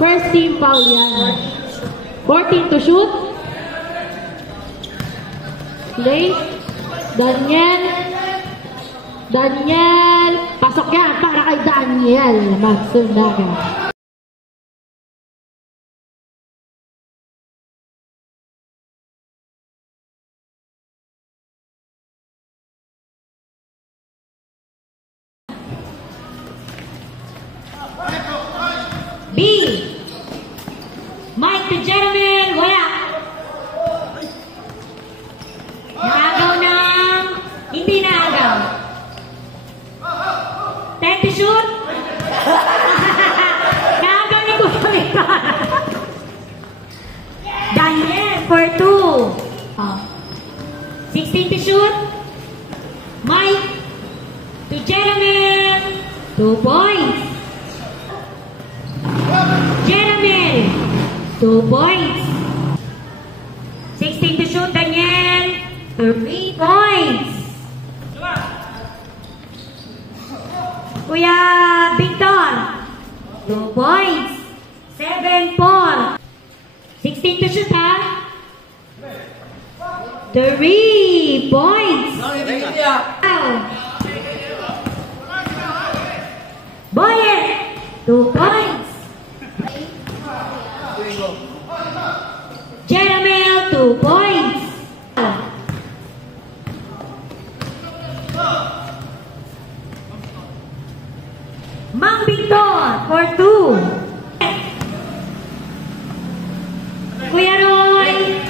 First team foul yan. 14 to shoot. Play. Daniel. Pasok yan para kay Daniel Matsunaga. B. Mike to Jeremy. Wala. Naagaw ng hindi naagaw. 10 to shoot. Naagaw ni Kuya. Daniel for 2. 16 to shoot. Mike to Jeremy. 2 points. Jeremy, 2 points. 16 to shoot, Daniel. 3 points. Kuya Victor, 2 points. 7-4. 16 to shoot, ha? 3 points. Boyer, 2 points. Jeremy, 2 points. Mang Victor for 2. Kuya Roy.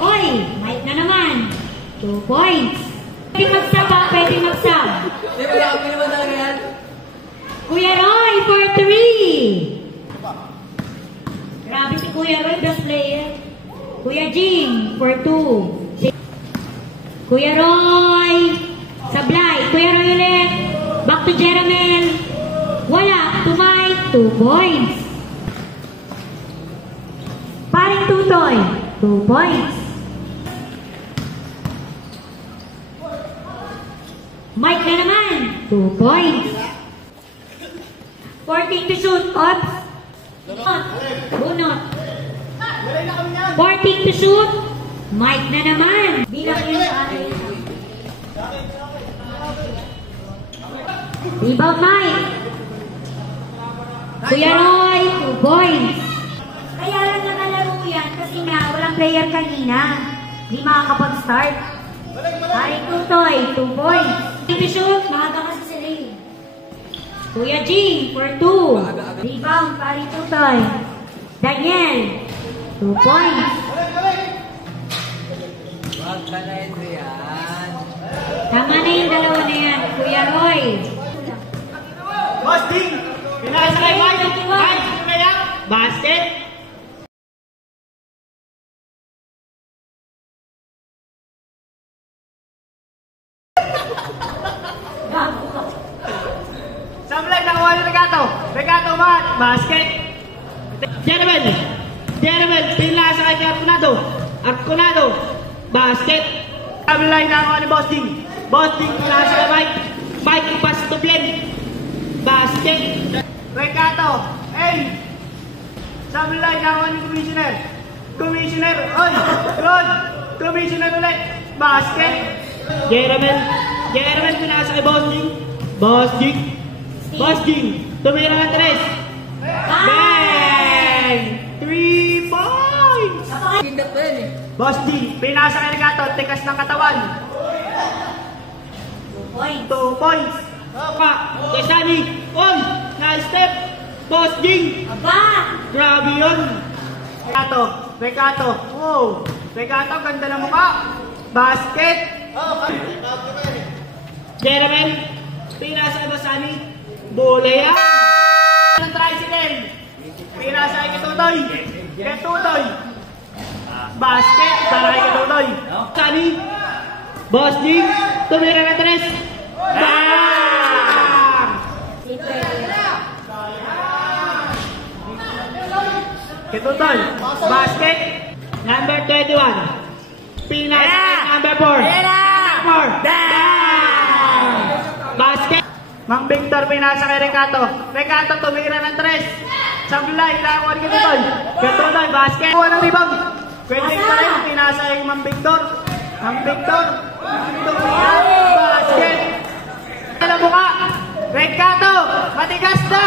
Oy, Mike na naman. 2 points. Pwede magsab ha? Pwede magsab. Kuya Roy for 3. Grabe si Kuya Roy, best player. Kuya Jing for 2. Kuya Roy. Sablay. Kuya Roy ulit. Back to Jeremy. Wala. To Mike. 2 points. Paring Tutoy. 2 points. Mike na naman. 2 points. 14 to shoot. Ops. Bunot. 14 to shoot. Mike na naman. Bilang yun sa akin. Rebound Mike. Kuya Roy, 2 points. Kaya lang nakalaro yan kasi nga walang player kanina. Hindi makakapag-start. Paring Tutoy, 2 points. 14 to shoot. Maaga kasi sila eh. Kuya Jing for 2. Rebound, paring Tutoy. Daniel, 2 points. Tama na yung dalawa na yan, Kuya Roy. Busting! Pinasa kay Mike! Mike, kaya? Basket! Sablay, nakuha ni Regato! Regato, basket! Jeremy, pinasa kay Arconado, basket! Sablay, nakuha ni Busting, pinasa kay Mike, ipas to Bien, basket! Regato, Sablay, nakuha ni Commissioner, oy! Rod! Commissioner ulit, basket! Jeremy, pinasa kay Busting, tumira ng 3. Bang! 3 points! Busting, pinasa kay Regato, tikas ng katawan. 2 points. Desani, nice step. Busting. Grabe yun. Regato, Regato, ganda ng mukha. Basket. Jeremy, pinasa kay Desani. Bola yan. Ang tricycle. Pinasa kay Tutoy. Basket para kay Tutoy. Desani. Busting. Tumira ng 3. Bang! Tutoy. Basket. Number 21. Pinasa kay number 4. Bang! Basket. Mang Victor pinasa kay Regato, tumira ng 3. Sablay, nakuha ni Toy. Ganto Toy, basket. Kuha ng rebound. Pwede pa rin, pinasa yung Mang Victor. Mang Victor. Basket. Alam mo ka, Ricardo, matigas na.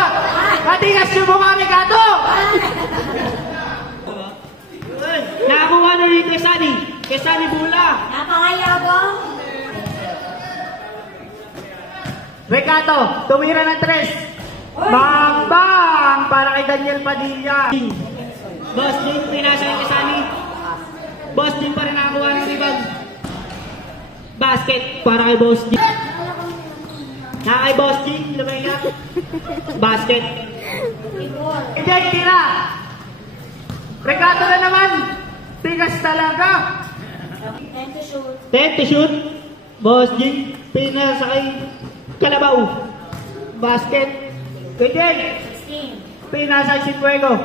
Matigas yung mukha, Ricardo. Nakakuha na rin kay Sunny. Kay Sunny Bula. Napakayabang. Ricardo, tumira ng 3. Bang! Bang! Para kay Daniel Padilla. Boss Jing, pinasa kay Sunny. Boss Jing pa rin nakakuha ng rebound. Basket para kay Boss Jing. Kay Boss Jing, lumay na. Basket. Hindi, tira. Ricardo na naman. Tigas talaga. 10 to shoot. 10 to shoot. Boss Jing, pinasa kay Kalabaw. Basket. Hindi. 16. Pinasa si Fuego.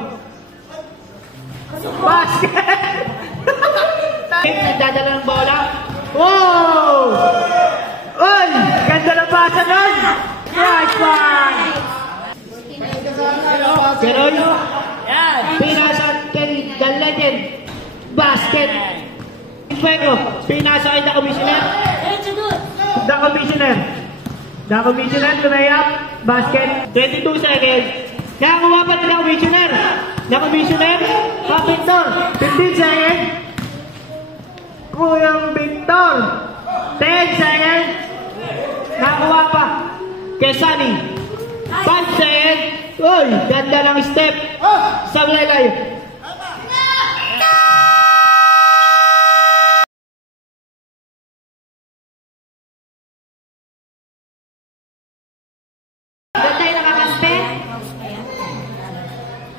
Basket! Nagdadala ng bola. Wow! Uy! Ganda ng pasa nun! Nice one! Pero yun, pinasa kay The Legend. Basket. Fuego. Pinasa kay The Commissioner. The Commissioner. The Commissioner, lumayap. Basket. 22 seconds. Nakakuha pa nila Commissioner. The Commissioner. Victor. 15 seconds. Kuyang Victor. 10 seconds. Nakakuha pa. Kay Sunny. 5 seconds. Uy, ganda ng step. Sablay layo.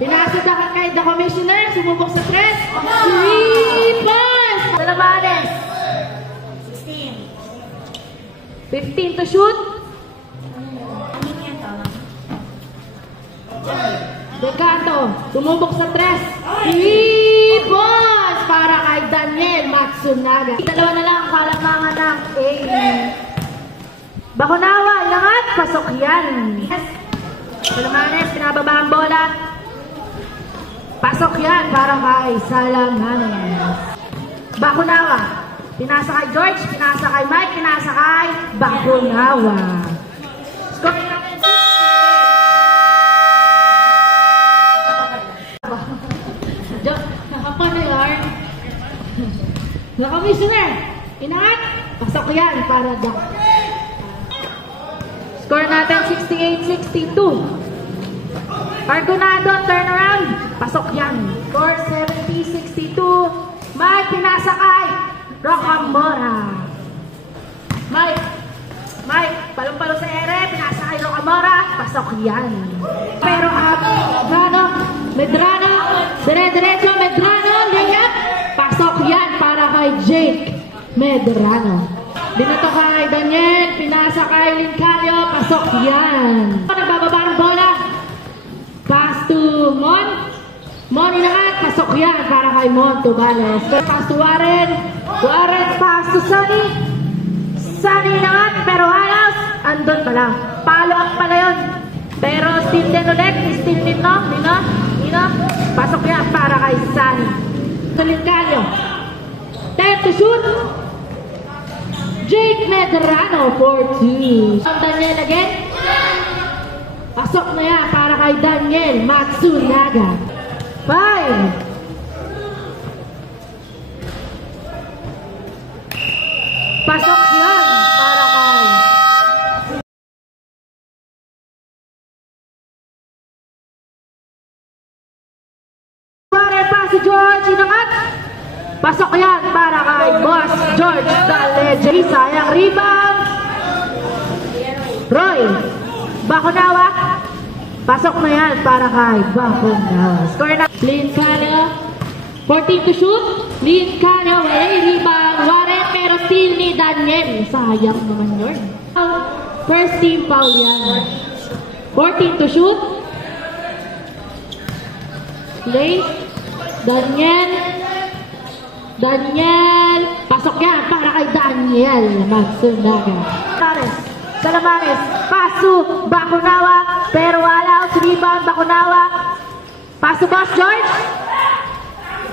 Pinasa dapat kay The Commissioner, sumubok sa 3. 3 points! Salamanes. 16. 15 to shoot. Decanto, sumubok sa 3. 3 points para kay Daniel Matsunaga. Dalawa na lang ang kalamangan ng A. Bakunawa, ilangat, pasok yan. Salamanes, pinababa ang bola. Pasok yan para kay Salamanes. Bakunawa. Pinasa kay George, pinasa kay Mike, pinasa kay Bakunawa. Score natin 6. Nakapa na yun. The Commissioner. Inangat. Pasok yan para dunk. Score natin 68-62. Argonado, turnaround. Pasok yan. Score 70-62. Mike, pinasa kay Rocamora. Mike, palong-palong sa ere. Pinasa kay Rocamora. Pasok yan. Pero Medrano. Dire-diretso, Medrano. Layup. Pasok yan para kay Jake Medrano. Dinato kay Daniel. Pinasa kay Lincalio. Pasok yan. Nagbababa ng bola. Pass to Mon inangat, pasok yan para kay Mon Tubales. Pass to Warren, pass to Sunny inangat, pero halos, andun pala. Follow up pala yun. Pero still din ulit, Nino, pasok yan para kay Sunny. Tulingalio, 10 to shoot. Jake Medrano for 2. Daniel again. Pasok na yan para kay Daniel Matsunaga. 5. Pasok yan para kay pa si George inangat. Pasok yan para kay Boss George the Legend. Sayang rebound. Roy Bakunawa. Pasok na yan para kay Bakunawa. Score na. Lincalio. 14 to shoot. Lincalio. Wala rebound. Warren pero still ni Daniel. Sayang naman yun. First team foul yan. 14 to shoot. Play. Daniel. Pasok yan para kay Daniel Matsunaga. Salamanes. Pasu. Bakunawa. Pero wala. Rebound. Bakunawa. Paso Boss George.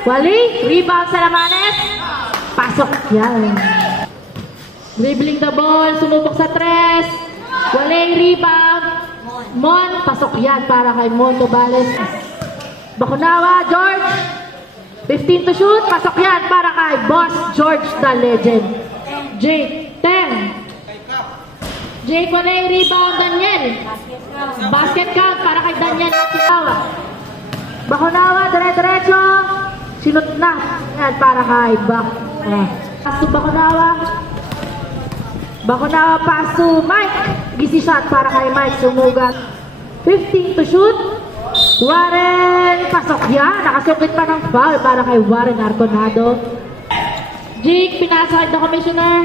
Wally, rebound sa Lamanes. Pasok yan. Dribbling the ball, sumubok sa tres. Wally, rebound. Mon, pasok yan para kay Mon Tobales. Bakunawa, George. 15 to shoot, pasok yan para kay Boss George the Legend. Jake, 10. Jake, Wally, rebound, Daniel. Basket count para kay Daniel Bakunawa. Bakunawa, dire-diretso. Sinut na. Yan, para kay pass to Bakunawa. Bakunawa, pass to Mike. Easy shot para kay Mike. Sumugat. 15 to shoot. Warren, pasok yan. Nakasukit pa ng foul para kay Warren Arconado. Jake, pinasa kay the Commissioner.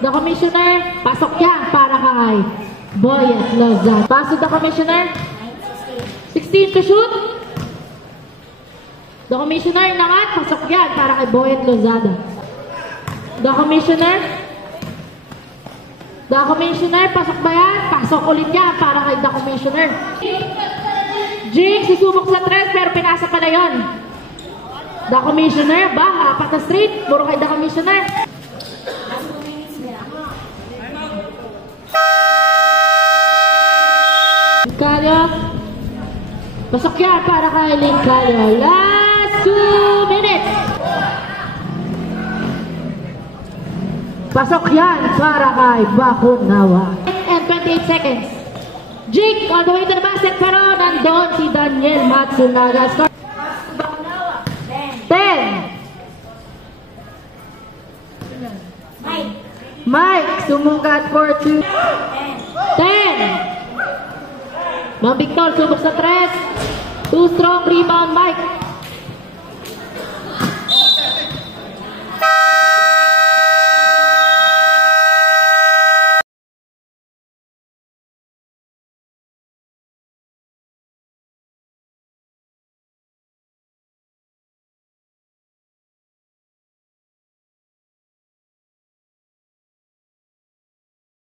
The Commissioner, pasok yan para kay Boyet Lozada. Pass to the Commissioner. 16 to shoot. The Commissioner, nangat, pasok yan para kay Boyet Lozada. The Commissioner. The Commissioner, pasok ba yan? Pasok ulit yan para kay The Commissioner. Jake, susubok sa tres pero pinasa pala yun. The Commissioner, apat na straight, puro kay The Commissioner. Lincalio. Pasok yan para kay Lincalio. Last 2 minutes. Pasok yan para kay Bakunawa. And 28 seconds. Jake on the way to the basket pero nandun si Daniel Matsunaga. 10. Mike, sumugat for 2. 10. Mang Victor, subok sa tres. 2 strong rebound, Mike.